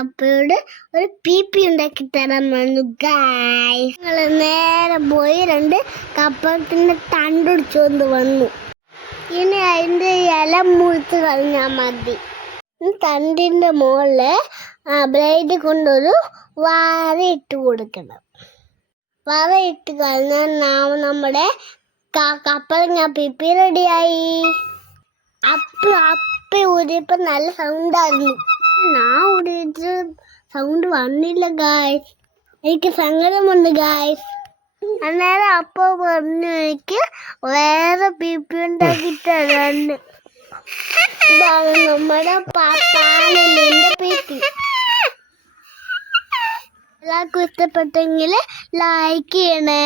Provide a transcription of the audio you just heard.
അപ്പയോട് ഒരു പി ഉണ്ടാക്കി തരാൻ പറഞ്ഞു ഗായ്സ്. ഞങ്ങള് നേരെ പോയി 2 കപ്പളത്തിന്റെ തണ്ടൊടിച്ചുകൊണ്ട് വന്നു. ഇനി അതിന്റെ ഇല മുറിച്ച് കളഞ്ഞാൽ മതി. തണ്ടിന്റെ മുകളില് ബ്ലേഡ് കൊണ്ടൊരു വര ഇട്ട് കൊടുക്കണം. വര ഇട്ട് കഴിഞ്ഞാൽ നമ്മുടെ കപ്പളങ്ങ പിപ്പി റെഡിയായി. അപ്പ ഊരിയപ്പോ നല്ല സൗണ്ടായിരുന്നു. ഞാൻ ഊരിയിട്ട് സൗണ്ട് വന്നില്ല ഗായ്സ്. എനിക്ക് സങ്കടമുണ്ട് ഗായ്സ്. അന്നേരം അപ്പ പറഞ്ഞു എനിക്ക് വേറെ പിപ്പി ഉണ്ടാക്കി തരാന്ന്. ഇതാണ് നമ്മുടെ പാനലിന്റെ പിപ്പി. എല്ലാവർക്കും ഇഷ്ടപ്പെട്ടെങ്കിൽ ലൈക്ക് ചെയ്യണേ.